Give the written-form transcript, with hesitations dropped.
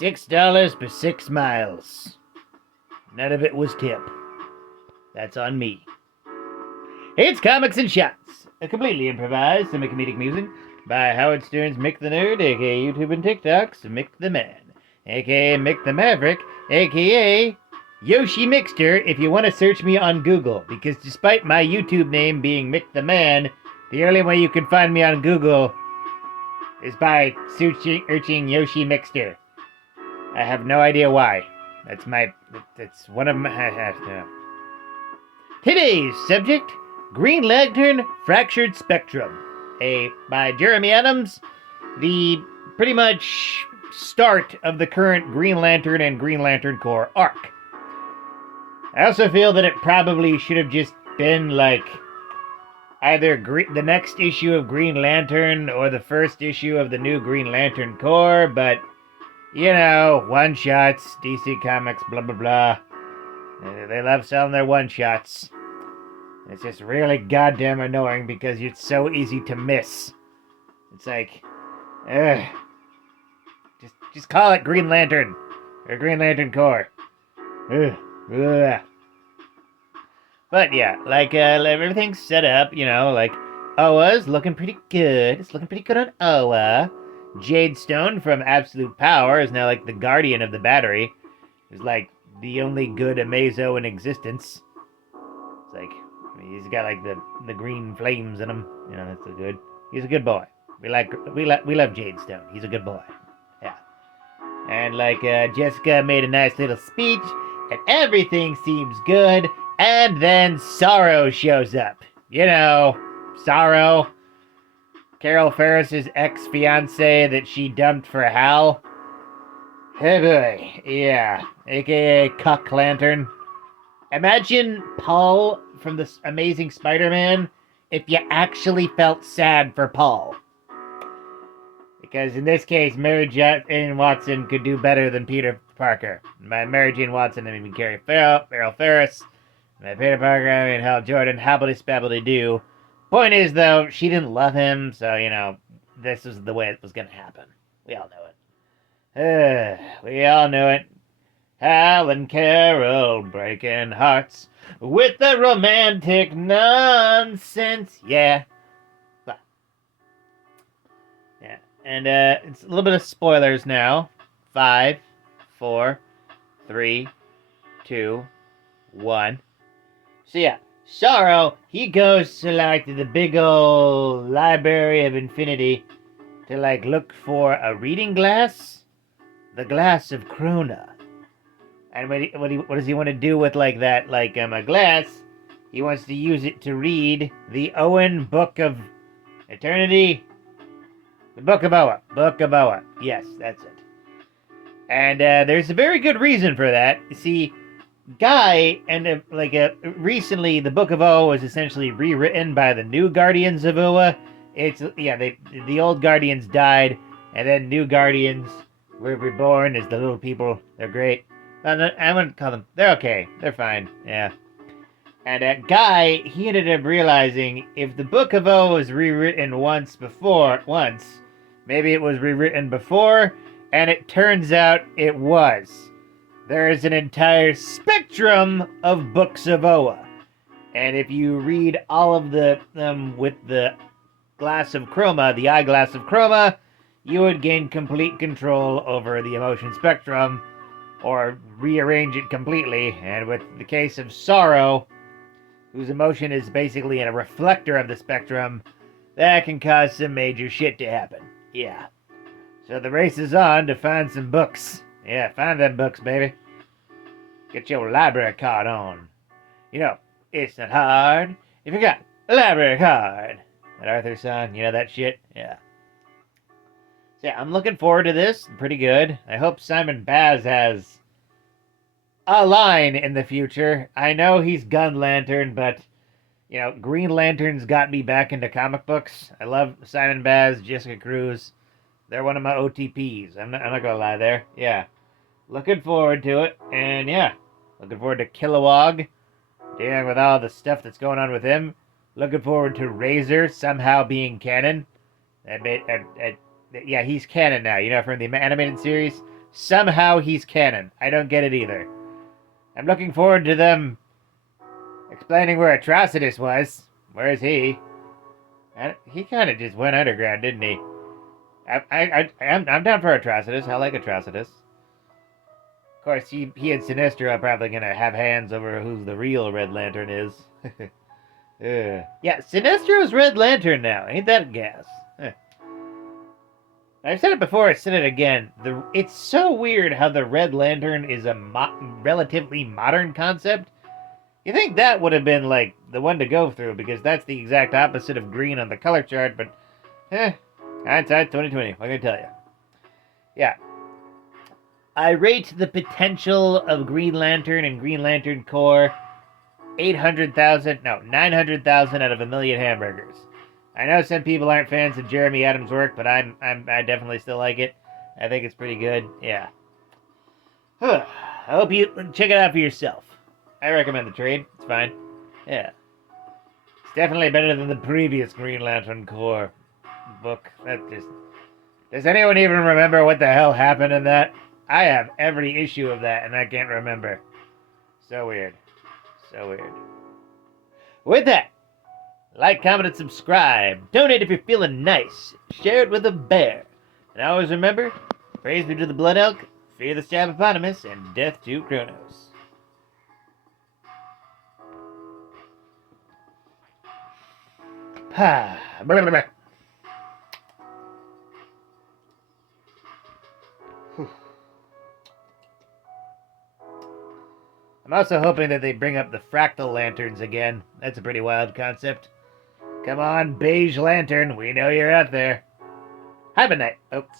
$6 per 6 miles. None of it was tip. That's on me. It's Comics and Shots, a completely improvised semi-comedic music by Howard Stern's Mick the Nerd, aka YouTube and TikTok's Mick the Man, aka Mick the Maverick, aka Yoshi Mixter if you want to search me on Google, because despite my YouTube name being Mick the Man, the only way you can find me on Google is by searching Yoshi Mixter. I have no idea why. That's one of my... Today's subject, Green Lantern Fractured Spectrum, by Jeremy Adams, the pretty much start of the current Green Lantern and Green Lantern Corps arc. I also feel that it probably should have just been like either the next issue of Green Lantern or the first issue of the new Green Lantern Corps, but you know, one-shots, DC Comics, blah blah blah. They love selling their one-shots. It's just really goddamn annoying because it's so easy to miss. It's like, ugh. Just call it Green Lantern or Green Lantern Corps. Ugh. Ugh. But yeah, like everything's set up, you know, like Oa's looking pretty good. It's looking pretty good on Oa. Jade Stone from Absolute Power is now like the guardian of the battery. He's like the only good Amazo in existence. It's like, I mean, he's got like the green flames in him. You know, that's a good. He's a good boy. We love Jade Stone. He's a good boy. Yeah. And like Jessica made a nice little speech, and everything seems good. And then Sorrow shows up. You know, Sorrow. Carol Ferris's ex-fiance that she dumped for Hal. Hey boy, yeah, aka Cuck Lantern. Imagine Paul from the Amazing Spider-Man if you actually felt sad for Paul. Because in this case, Mary Jane Watson could do better than Peter Parker. By Mary Jane Watson, I mean Carol Ferris. By Peter Parker, I mean Hal Jordan. Habbly spabbly do. Point is, though, she didn't love him, so, you know, this was the way it was going to happen. We all know it. We all knew it. Hal and Carol breaking hearts with the romantic nonsense. Yeah. But, yeah. And it's a little bit of spoilers now. 5, 4, 3, 2, 1. So, yeah. Sorrow, he goes to like the big old Library of Infinity to like look for a reading glass, the glass of Krona. And what does he want to do with like that a glass? He wants to use it to read the Owen Book of Eternity, the Book of Oa. Book of Oa. Yes, that's it. And there's a very good reason for that. You see. Guy, and recently the Book of Oa was essentially rewritten by the new Guardians of Oa. It's, yeah, the old Guardians died, and then new Guardians were reborn as the little people. They're great. I wouldn't call them, they're okay. They're fine, yeah. And Guy, he ended up realizing if the Book of Oa was rewritten once, maybe it was rewritten before, and it turns out it was. There is an entire spectrum of books of Oa. And if you read all of them with the glass of chroma, the eyeglass of chroma, you would gain complete control over the emotion spectrum, or rearrange it completely. And with the case of Sorrow, whose emotion is basically a reflector of the spectrum, that can cause some major shit to happen. Yeah. So the race is on to find some books. Yeah, find them books, baby. Get your library card on. You know, it's not hard if you got a library card. That Arthur song, you know that shit? Yeah. So yeah, I'm looking forward to this. Pretty good. I hope Simon Baz has a line in the future. I know he's Gun Lantern, but, you know, Green Lantern's got me back into comic books. I love Simon Baz, Jessica Cruz. They're one of my OTPs. I'm not gonna lie there. Yeah. Looking forward to it. And yeah. Looking forward to Kilowog. Dealing with all the stuff that's going on with him. Looking forward to Razor somehow being canon. Yeah, he's canon now. You know, from the animated series. Somehow he's canon. I don't get it either. I'm looking forward to them explaining where Atrocitus was. Where is he? He kind of just went underground, didn't he? I'm down for Atrocitus. I like Atrocitus. Of course, he and Sinestro are probably gonna have hands over who the real Red Lantern is. Yeah, Sinestro's Red Lantern now. Ain't that gas? I've said it before, I've said it again. It's so weird how the Red Lantern is a relatively modern concept. You think that would have been, like, the one to go through, because that's the exact opposite of green on the color chart, but, hindsight 2020, what can I tell you? Yeah. I rate the potential of Green Lantern and Green Lantern Corps 900,000 out of a million hamburgers. I know some people aren't fans of Jeremy Adams' work, but I definitely still like it. I think it's pretty good. Yeah. I hope you check it out for yourself. I recommend the trade. It's fine. Yeah. It's definitely better than the previous Green Lantern Corps book. Does anyone even remember what the hell happened in that? I have every issue of that, and I can't remember. So weird. So weird. With that, like, comment, and subscribe. Donate if you're feeling nice. Share it with a bear. And always remember, praise be to the Blood Elk, fear the Stab-Eponymous, and death to Kronos. I'm also hoping that they bring up the fractal lanterns again. That's a pretty wild concept. Come on, Beige Lantern, we know you're out there. Have a night, folks.